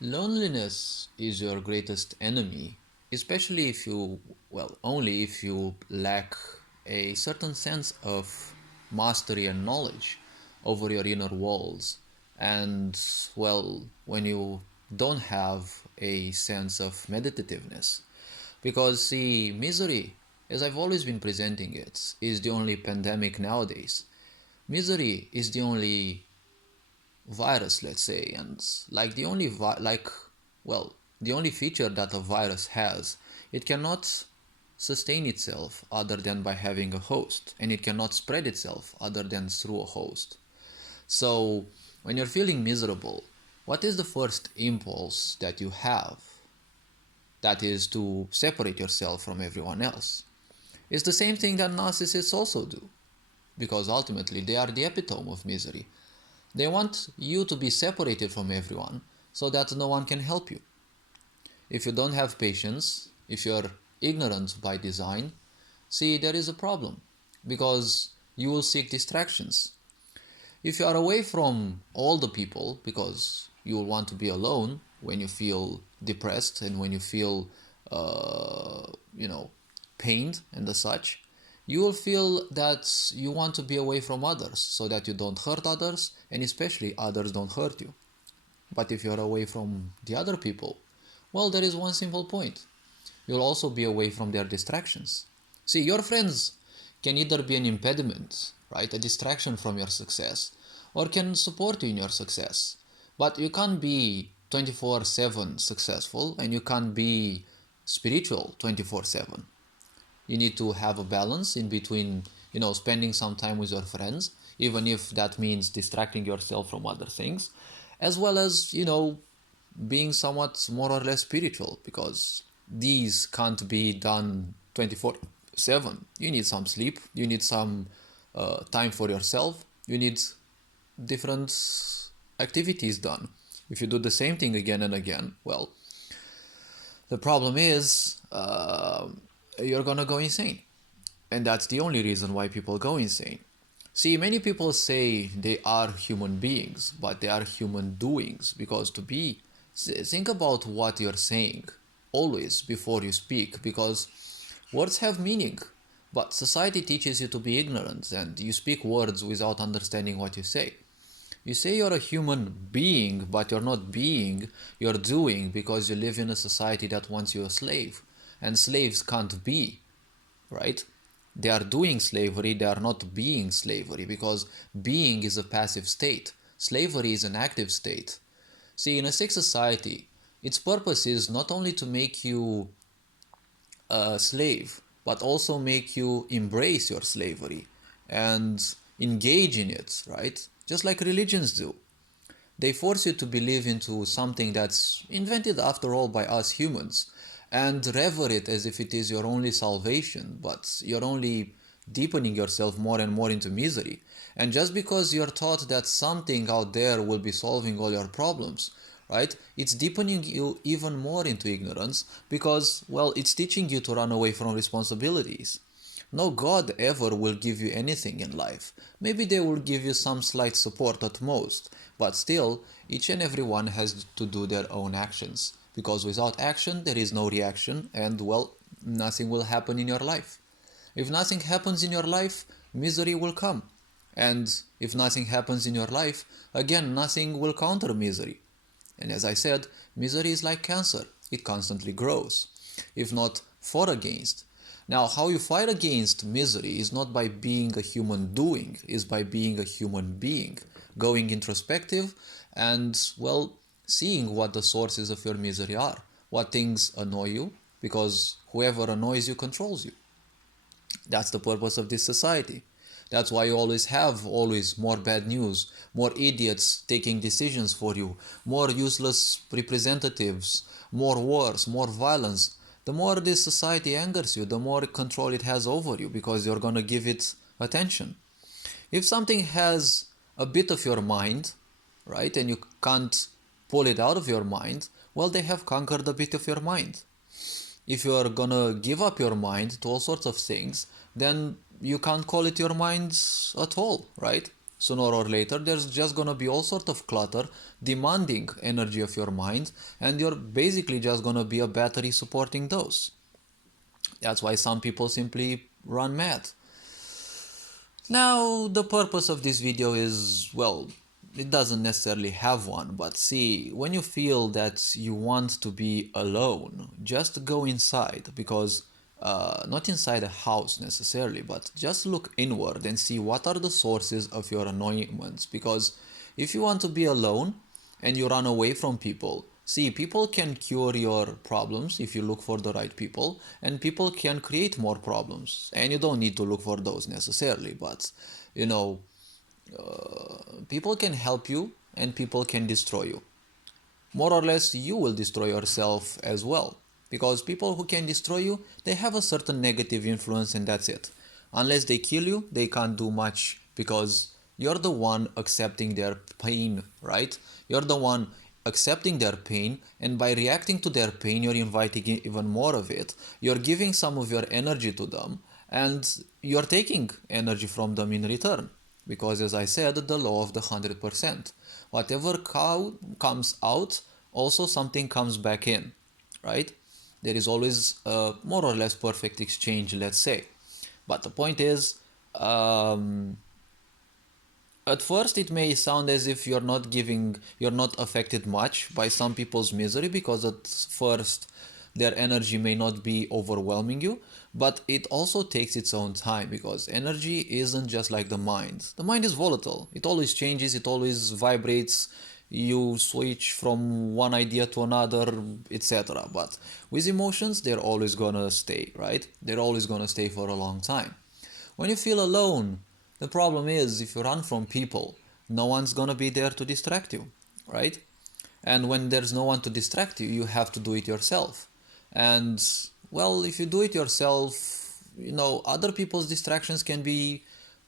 Loneliness is your greatest enemy, especially if you, well, only if you lack a certain sense of mastery and knowledge over your inner walls. And, well, when you don't have a sense of meditativeness. Because, see, misery, as I've always been presenting it, is the only pandemic nowadays. Misery is the only virus, let's say, and like the only feature that a virus has, it cannot sustain itself other than by having a host, and it cannot spread itself other than through a host. So when you're feeling miserable, what is the first impulse that you have? That is to separate yourself from everyone else. It's the same thing that narcissists also do, because ultimately they are the epitome of misery. They want you to be separated from everyone so that no one can help you. If you don't have patience, if you're ignorant by design, see, there is a problem because you will seek distractions. If you are away from all the people because you will want to be alone when you feel depressed and when you feel, uh, you know, pained and the such, you will feel that you want to be away from others so that you don't hurt others and especially others don't hurt you. But if you're away from the other people, well, there is one simple point. You'll also be away from their distractions. See, your friends can either be an impediment, right, a distraction from your success, or can support you in your success. But you can't be 24/7 successful and you can't be spiritual 24/7. You need to have a balance in between, spending some time with your friends, even if that means distracting yourself from other things, as well as, being somewhat more or less spiritual, because these can't be done 24/7. You need some sleep, you need some time for yourself, you need different activities done. If you do the same thing again and again, well, the problem is you're gonna go insane. And that's the only reason why people go insane. See, many people say they are human beings, but they are human doings, because think about what you're saying always before you speak, because words have meaning, but society teaches you to be ignorant and you speak words without understanding what you say. You say you're a human being, but you're not being, you're doing, because you live in a society that wants you a slave. And slaves can't be, right? They are doing slavery, they are not being slavery, because being is a passive state. Slavery is an active state. See, in a sick society, its purpose is not only to make you a slave, but also make you embrace your slavery and engage in it, right? Just like religions do. They force you to believe into something that's invented after all by us humans and rever it as if it is your only salvation, but you're only deepening yourself more and more into misery. And just because you're taught that something out there will be solving all your problems, right? It's deepening you even more into ignorance because, well, it's teaching you to run away from responsibilities. No God ever will give you anything in life. Maybe they will give you some slight support at most, but still, each and every one has to do their own actions. Because without action, there is no reaction, and, well, nothing will happen in your life. If nothing happens in your life, misery will come. And if nothing happens in your life, again, nothing will counter misery. And as I said, misery is like cancer. It constantly grows, if not fought against. Now, how you fight against misery is not by being a human doing, is by being a human being, going introspective and, well, seeing what the sources of your misery are, what things annoy you, because whoever annoys you controls you. That's the purpose of this society. That's why you always more bad news, more idiots taking decisions for you, more useless representatives, more wars, more violence. The more this society angers you, the more control it has over you because you're gonna give it attention. If something has a bit of your mind, right, and you can't pull it out of your mind, well, they have conquered a bit of your mind. If you are gonna give up your mind to all sorts of things, then you can't call it your mind at all, right? sooner or later there's just gonna be all sort of clutter demanding energy of your mind, and you're basically just gonna be a battery supporting those. That's why some people simply run mad. Now, the purpose of this video is, well, it doesn't necessarily have one, but see, when you feel that you want to be alone, just go inside, because not inside a house necessarily, but just look inward and see what are the sources of your annoyance. Because if you want to be alone and you run away from people, see, people can cure your problems if you look for the right people, and people can create more problems, and you don't need to look for those necessarily, but you know, people can help you and people can destroy you. More or less, you will destroy yourself as well, because people who can destroy you, they have a certain negative influence, and that's it. Unless they kill you, they can't do much, because you're the one accepting their pain, right? You're the one accepting their pain, and by reacting to their pain, you're inviting even more of it. You're giving some of your energy to them, and you're taking energy from them in return. Because as I said, the law of the 100%. Whatever comes out, also something comes back in, right? There is always a more or less perfect exchange, let's say. But the point is, at first it may sound as if you're not affected much by some people's misery, because at first their energy may not be overwhelming you, but it also takes its own time, because energy isn't just like the mind. The mind is volatile. It always changes, it always vibrates. You switch from one idea to another, etc. But with emotions, they're always gonna stay, right? They're always gonna stay for a long time. When you feel alone, the problem is if you run from people, no one's gonna be there to distract you, right? And when there's no one to distract you, you have to do it yourself. And well, if you do it yourself, other people's distractions can be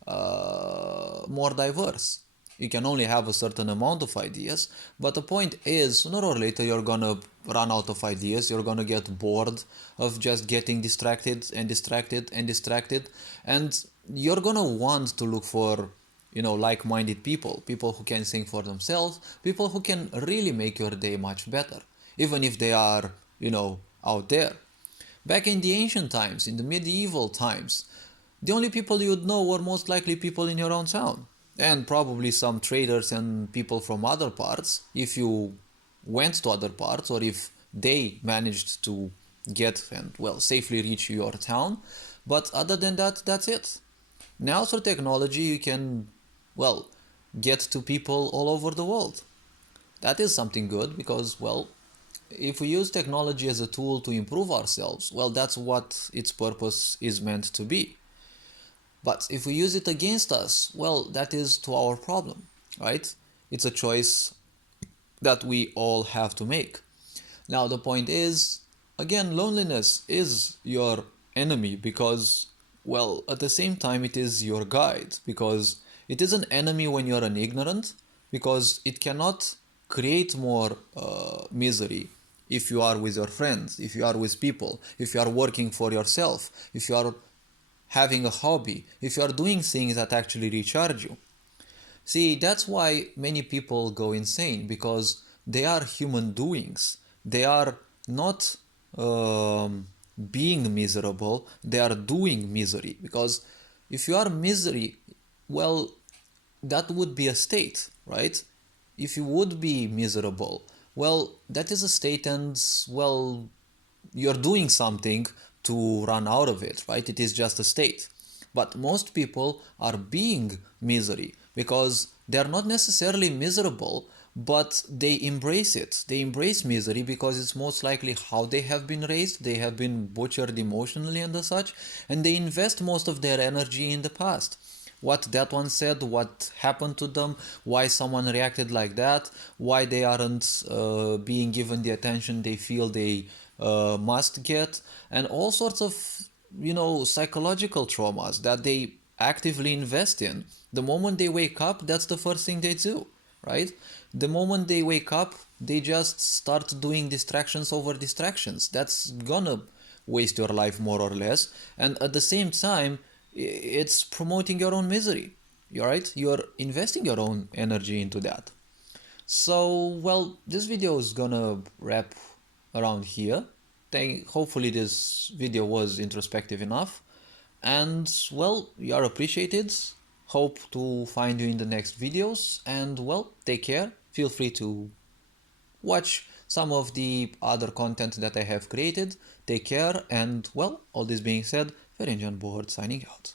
more diverse. You can only have a certain amount of ideas, but the point is, sooner or later, you're gonna run out of ideas. You're gonna get bored of just getting distracted and distracted and distracted, and you're gonna want to look for, like-minded people who can think for themselves, people who can really make your day much better, even if they are, out there. Back in the ancient times, in the medieval times, the only people you'd know were most likely people in your own town, and probably some traders and people from other parts, if you went to other parts, or if they managed to get and, well, safely reach your town. But other than that, that's it. Now through technology, you can, well, get to people all over the world. That is something good, because, well, if we use technology as a tool to improve ourselves, well, that's what its purpose is meant to be. But if we use it against us, well, that is to our problem, right? It's a choice that we all have to make. Now, the point is, again, loneliness is your enemy, because, well, at the same time, it is your guide, because it is an enemy when you're an ignorant, because it cannot create more misery if you are with your friends, if you are with people, if you are working for yourself, if you are having a hobby, if you are doing things that actually recharge you. See, that's why many people go insane, because they are human doings. They are not being miserable, they are doing misery. Because if you are misery, well, that would be a state, right? If you would be miserable, well, that is a state, and, well, you're doing something to run out of it, right? It is just a state. But most people are being misery, because they're not necessarily miserable, but they embrace it. They embrace misery because it's most likely how they have been raised. They have been butchered emotionally and such, and they invest most of their energy in the past. What that one said, what happened to them, why someone reacted like that, why they aren't being given the attention they feel they must get, and all sorts of, psychological traumas that they actively invest in. The moment they wake up, that's the first thing they do, right? The moment they wake up, they just start doing distractions over distractions. That's gonna waste your life more or less, and at the same time, it's promoting your own misery. You're investing your own energy into that. So, well, this video is gonna wrap around here. Hopefully this video was introspective enough. And, well, you are appreciated. Hope to find you in the next videos. And, well, take care. Feel free to watch some of the other content that I have created. Take care. And, well, all this being said, Ferenc on board signing out.